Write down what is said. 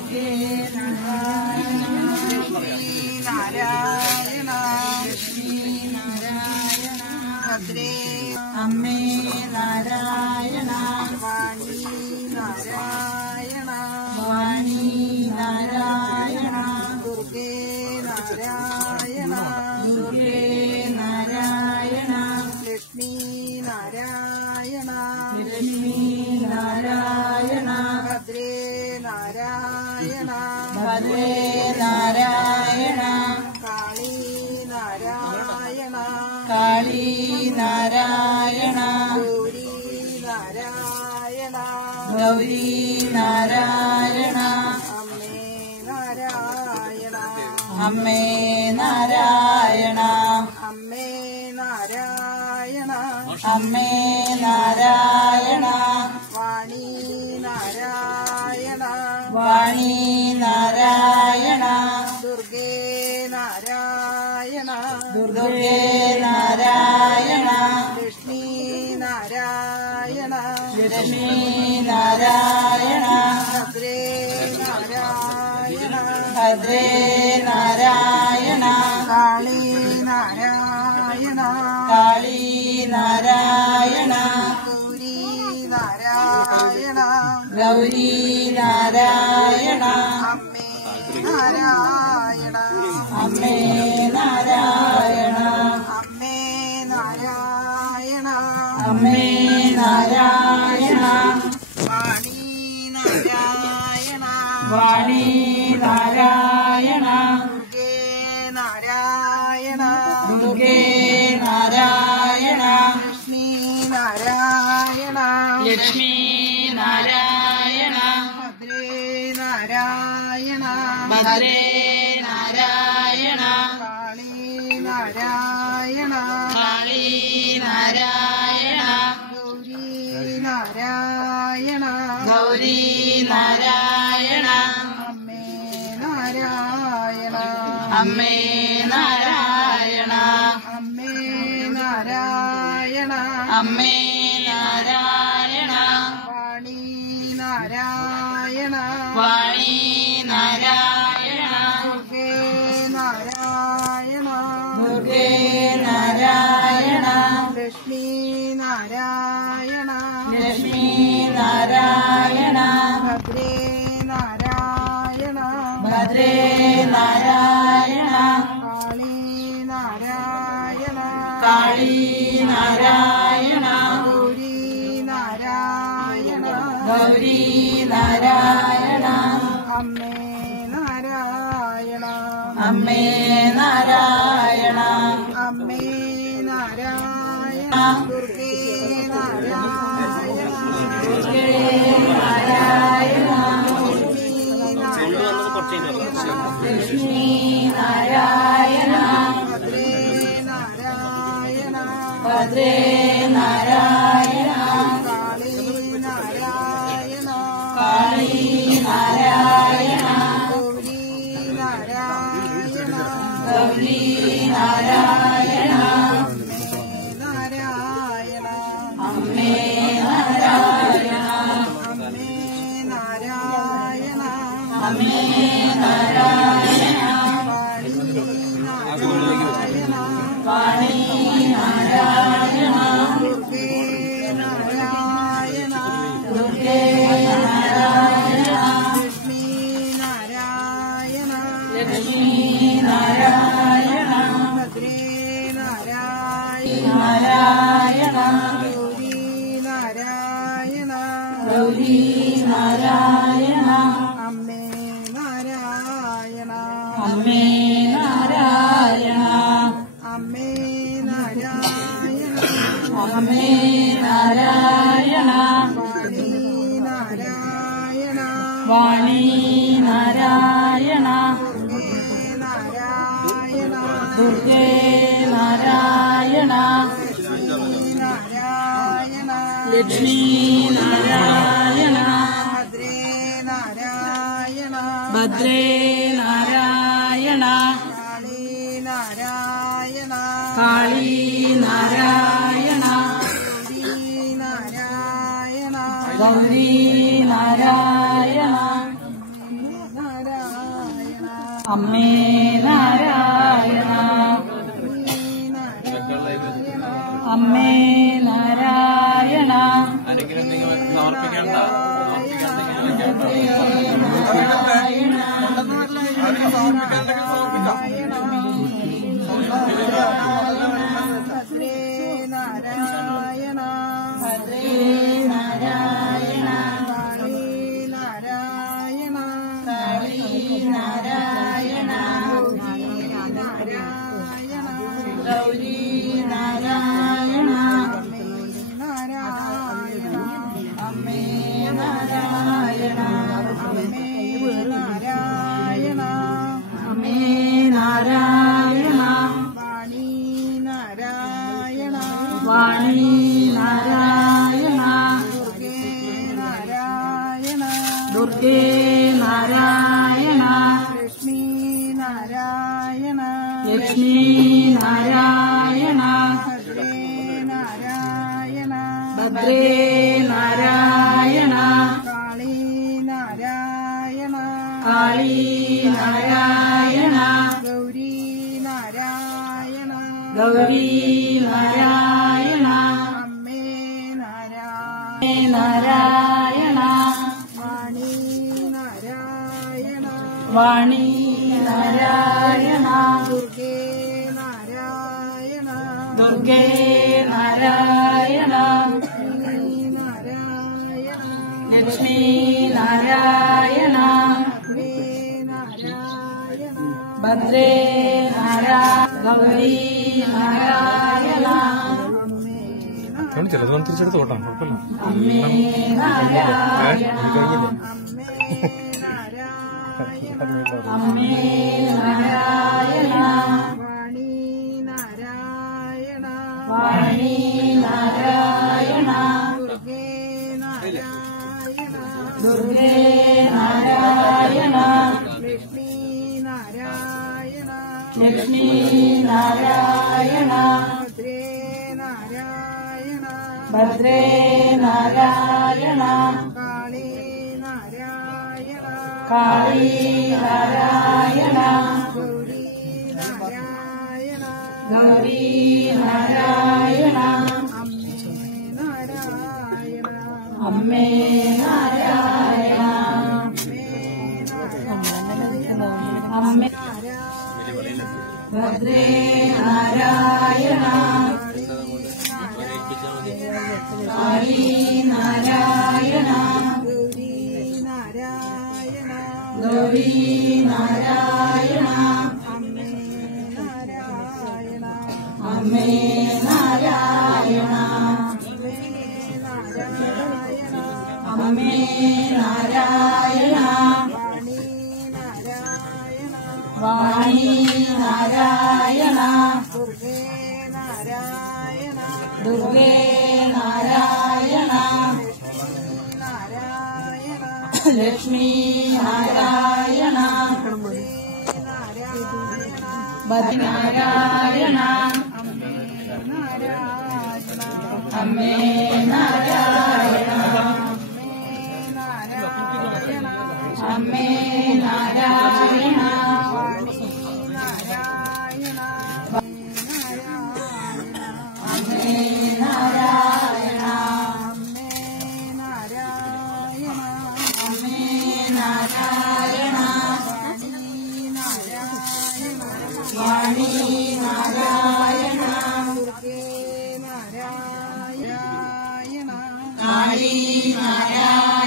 ദുർഗേ നാരായണ നാരായണ ലക്ഷ്മീ നാരായണ ഭദ്രേ അമ്മേ നാരായണ വാണി നാരായണ വാണി നാരായണ ദുർഗേ നാരായണ ദുർഗേ നാരായണ ലക്ഷ്മീ നാരായണ ലക്ഷ്മീ നാരായണ ഭദ്രേ നാരായണ ഭദ്രേ നാരായണ കാളീ നാരായണ കാളീ നാരായണ ഗൗരീ നാരായണ ഗൗരീ നാരായണ അമ്മേ നാരായണ അമ്മേ നാരായണ അമ്മേ നാരായണ വാണി നാരായണ വാണി നാരായണ ദുർഗേ നാരായണ ദുർഗേ നാരായണ ലക്ഷ്മീ നാരായണ ലക്ഷ്മീ നാരായണ ഭദ്രേ നാരായണ ഭദ്രേ നാരായണ കാളീ നാരായണ കാളീ നാരായണ ഗൗരീ നാരായണ ഗൗരീ നാരായണ അമ്മേ നാരായണ അമ്മേ നാരായണ അമ്മേ നാരായണ അമ്മേ നാരായണ വാണി നാരായണ വാണി നാരായണ ദുർഗേ നാരായണ ദുർഗേ നാരായണ ലക്ഷ്മീ നാരായണ ലക്ഷ്മീ നാരായണ ഭദ്രേ നാരായണ ഭദ്രേ നാരായണ കാളീ നാരായണ കാളീ നാരായണ ഗൗരീ നാരായണ ഗൗരീ നാരായണ അമ്മേ നാരായണ അമ്മേ നാരായണ അമ്മേ നാരായണ അമ്മേ നാരായണ വാണി നാരായണ വാണി നാരായണ ദുർഗേ നാരായണ ദുർഗേ നാരായണ ലക്ഷ്മീ നാരായണ ലക്ഷ്മീ നാരായണ ഭദ്രേ നാരായണ ഭദ്രേ നാരായണ കാളീ നാരായണ കാളീ നാരായണ ഗൗരീ നാരായണ ഗൗരീ നാരായണ അമ്മേ നാരായണ അമ്മേ നാരായണ അമ്മേ നാരായണ ദുർഗേ നാരായണ ദുർഗേ നാരായണ ലക്ഷ്മീ നാരായണ ഭദ്രേ നാരായണ ഭദ്രേ നാരായണ കാളീ നാരായണ കാളീ നാരായണ ഗൗരീ നാരായണ ഗൗരീ നാരായണ അമ്മേ നാരായണ അമ്മേ നാരായണ അമ്മേ നാരായണ വാണി നാരായണ ദുർഗേ നാരായണ ദുർഗേ നാരായണ ലക്ഷ്മീ നാരായണ ലക്ഷ്മീ നാരായണ ഭദ്രേ നാരായണ ഗൗരീ നാരായണ ഗൗരീ നാരായണ അമ്മേ നാരായണ അമ്മേ നാരായണ അമ്മേ നാരായണ അമ്മേ നാരായണ വാണി നാരായണ ദുർഗേ നാരായണ ലക്ഷ്മീ നാരായണ ഭദ്രേ നാരായണ കാളീ നാരായണ ഗൗരീ നാരായണ അമ്മേ നാരായണ അമ്മേ നാരായണ വാണി നാരായണ ദുർഗേ നാരായണ ലക്ഷ്മി നാരായണ ഭദ്രേ നാരായണ കാളി നാരായണ ഗൗരി നാരായണ അമ്മേ നാരായണ വാണി നാരായണ ദുർഗേ നാരായണ ലക്ഷ്മി നാരായണ ഭദ്രേ നാരായണ ഗൗരി നാരായണ ചിലതൊന്നും തിരിച്ചെടുത്ത് ഓട്ടാം കുഴപ്പമില്ല. അമ്മേ നാരായണ അമ്മേ നാരായണ വാണി നാരായണ ദുർഗേ നാരായണ ലക്ഷ്മി നാരായണ ഭദ്രേ നാരായണ കാളി നാരായണ ഗൗരി നാരായണ അമ്മേ നാരായണ അമ്മേ ഭദ്രേ നാരായണ കാളി നാരായണ ഗൗരി നാരായണ അമ്മേ നാരായണ അമ്മേ നാരായണ വാണി നാരായണ ദുർഗേ നാരായണ ലക്ഷ്മി നാരായണ ഭദ്രനാരായണ അമ്മേ നാരായണ അമ്മേ നാരായണ അമ്മേ നാരായണ അമ്മേ നാരായണ വാണി നാരായണ കാളി നാരായണ